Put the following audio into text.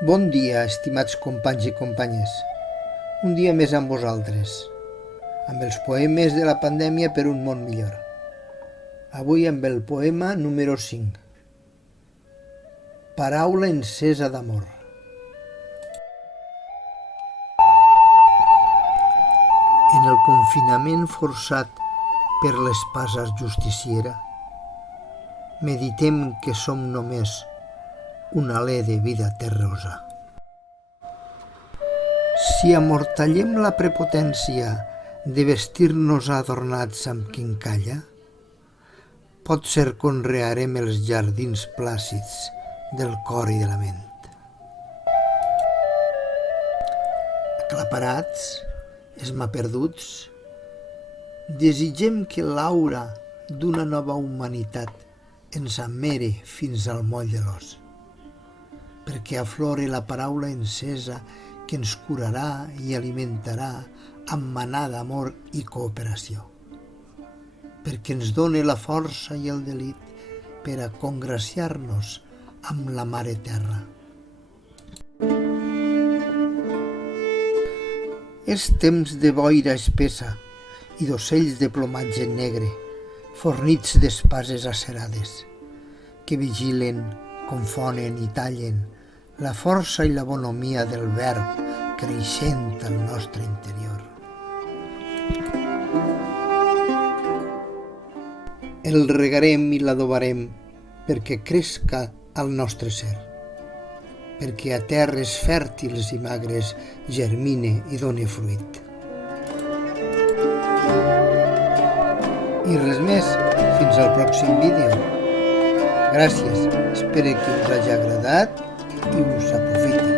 Bon dia, estimats companys i companyes. Un dia més amb vosaltres, amb els poemes de la pandèmia per un món millor. Avui amb el poema número 5. Paraula encesa d'amor. En el confinament forçat per l'espasa justiciera, meditem que som només un alè de vida terrosa. Si amortallem la prepotència de vestir-nos adornats amb quincalla, potser conrearem els jardins plàcids del cor i de la ment. Aclaparats, esmaperduts, desitgem que l'aura d'una nova humanitat ens amere fins al moll de l'os, perquè aflore la paraula encesa que ens curarà i alimentarà amb manar d'amor i cooperació, perquè ens done la força i el delit per a congraciar-nos amb la Mare Terra. És temps de boira espessa i d'ocells de plomatge negre, fornits d'espases acerades, que vigilen, confonen i tallen la força i la bonomia del verb creixent al nostre interior. El regarem i l'adobarem perquè cresca al nostre ser, perquè a terres fèrtils i magres germine i done fruit. I res més, fins al pròxim vídeo. Gràcies, espero que us hagi agradat i us aprofiti.